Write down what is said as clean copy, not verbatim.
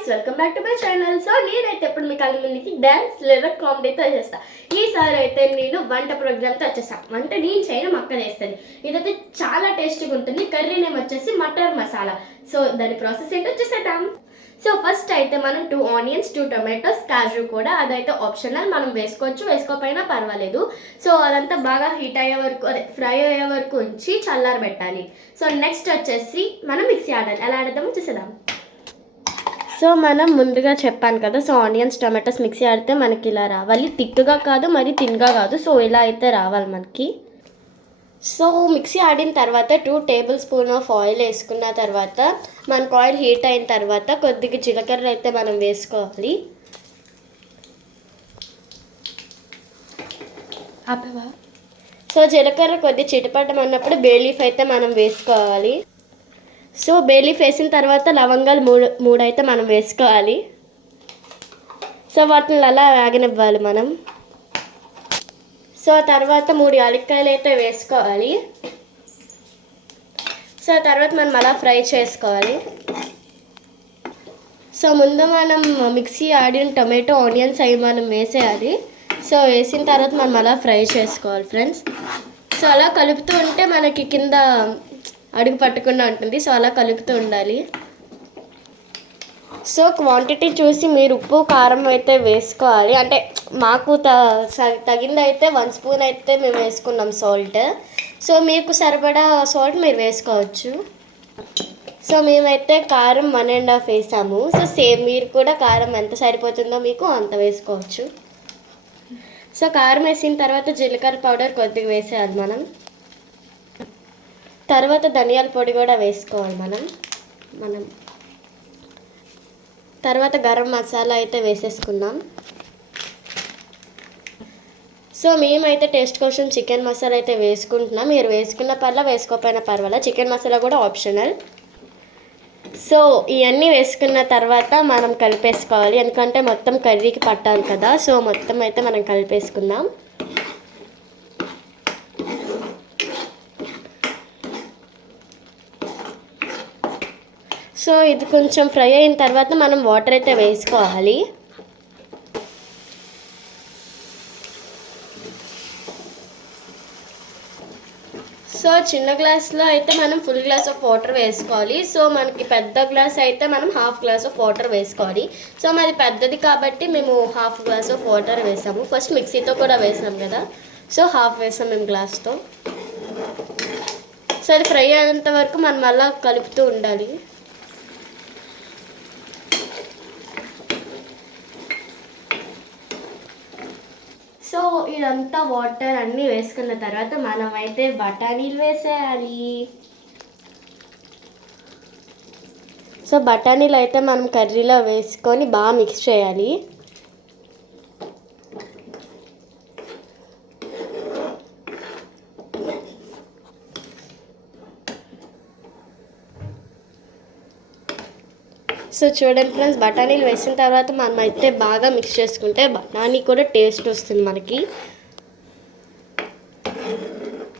Guys, welcome back to my channel. So నేనైతే ఇప్పుడు మీ కళ్ళ ముందుకి డ్యాన్స్ లేదా కామెడీతో చేస్తాను. ఈసారి అయితే నేను వంట ప్రోగ్రామ్తో వచ్చేసాను. వంట నేను చేయడం అక్క చేస్తుంది. ఇదైతే చాలా టేస్టీగా ఉంటుంది. కర్రీ నేమ్ వచ్చేసి మటర్ మసాలా. సో దాని ప్రాసెస్ ఏంటో చూసేద్దాం. సో ఫస్ట్ అయితే మనం 2 ఆనియన్స్, 2 టొమాటోస్, కాజు కూడా అదైతే ఆప్షనల్, మనం వేసుకోవచ్చు, వేసుకోకపోయినా పర్వాలేదు. సో అదంతా బాగా హీట్ అయ్యే వరకు, అదే ఫ్రై అయ్యే వరకు ఉంచి చల్లారబెట్టాలి. సో నెక్స్ట్ వచ్చేసి మనం మిక్సీ ఆడాలి. ఎలా ఆడదామో చూసేద్దాం. సో మనం ముందుగా చెప్పాను కదా, సో ఆనియన్స్ టమాటోస్ మిక్సీ ఆడితే మనకి ఇలా రావాలి. థిక్గా కాదు, మరి థిన్గా కాదు. సో ఇలా అయితే రావాలి మనకి. సో మిక్సీ ఆడిన తర్వాత 2 టేబుల్ స్పూన్ ఆఫ్ ఆయిల్ వేసుకున్న తర్వాత మనకు ఆయిల్ హీట్ అయిన తర్వాత కొద్దిగా జీలకర్ర అయితే మనం వేసుకోవాలి. సో జీలకర్ర కొద్ది చిటపటం అన్నప్పుడు బే లీఫ్ అయితే మనం వేసుకోవాలి. సో బే లీఫ్ వేసిన తర్వాత లవంగాలు మూడు అయితే మనం వేసుకోవాలి. సో వాటిని అలా వేగనివ్వాలి మనం. సో తర్వాత 3 యాలక్కాయలు అయితే వేసుకోవాలి. సో తర్వాత మనం అలా ఫ్రై చేసుకోవాలి. సో ముందు మనం మిక్సీ ఆడిన టొమాటో ఆనియన్స్ అవి మనం వేసేయాలి. సో వేసిన తర్వాత మనం అలా ఫ్రై చేసుకోవాలి ఫ్రెండ్స్. సో అలా కలుపుతూ ఉంటే మనకి కింద అడుగు పట్టకుండా ఉంటుంది. సో అలా కలుపుతూ ఉండాలి. సో క్వాంటిటీ చూసి మీరు ఉప్పు కారం అయితే వేసుకోవాలి. అంటే మాకు తగింది అయితే 1 స్పూన్ అయితే మేము వేసుకున్నాం సాల్ట్. సో మీకు సరిపడా సాల్ట్ మీరు వేసుకోవచ్చు. సో మేమైతే కారం 1.5 వేసాము. సో సేమ్ మీరు కూడా కారం ఎంత సరిపోతుందో మీకు అంత వేసుకోవచ్చు. సో కారం వేసిన తర్వాత జీలకర్ర పౌడర్ కొద్దిగా వేసేయాలి మనం. తర్వాత ధనియాల పొడి కూడా వేసుకోవాలి మనం తర్వాత గరం మసాలా అయితే వేసేసుకుందాం. సో మేమైతే టేస్ట్ కోసం చికెన్ మసాలా అయితే వేసుకుంటున్నాం. మీరు వేసుకున్న వేసుకోకపోయినా పర్వాలేదు, చికెన్ మసాలా కూడా ఆప్షనల్. సో ఇవన్నీ వేసుకున్న తర్వాత మనం కలిపేసుకోవాలి, ఎందుకంటే మొత్తం కర్రీకి పట్టాలి కదా. సో మొత్తం అయితే మనం కలిపేసుకుందాం. సో ఇది కొంచెం ఫ్రై అయిన తర్వాత మనం వాటర్ అయితే వేసుకోవాలి. సో చిన్న గ్లాస్లో అయితే మనం ఫుల్ గ్లాస్ ఆఫ్ వాటర్ వేసుకోవాలి. సో మనకి పెద్ద గ్లాస్ అయితే మనం హాఫ్ గ్లాస్ ఆఫ్ వాటర్ వేసుకోవాలి. సో మాది పెద్దది కాబట్టి మేము హాఫ్ గ్లాస్ ఆఫ్ వాటర్ వేసాము. ఫస్ట్ మిక్సీతో కూడా వేసాం కదా, సో హాఫ్ వేసాం మేము గ్లాస్తో. సో అది ఫ్రై అయ్యేంత వరకు మనం అలా కలుపుతూ ఉండాలి. సో ఇదంతా వాటర్ అన్నీ వేసుకున్న తర్వాత మనమైతే బఠానీలు వేసేయాలి. సో బఠానీలు అయితే మనం కర్రీలో వేసుకొని బాగా మిక్స్ చేయాలి. సో చూడండి ఫ్రెండ్స్, బఠానీలు వేసిన తర్వాత మనం అయితే బాగా మిక్స్ చేసుకుంటే బఠానీ కూడా టేస్ట్ వస్తుంది మనకి.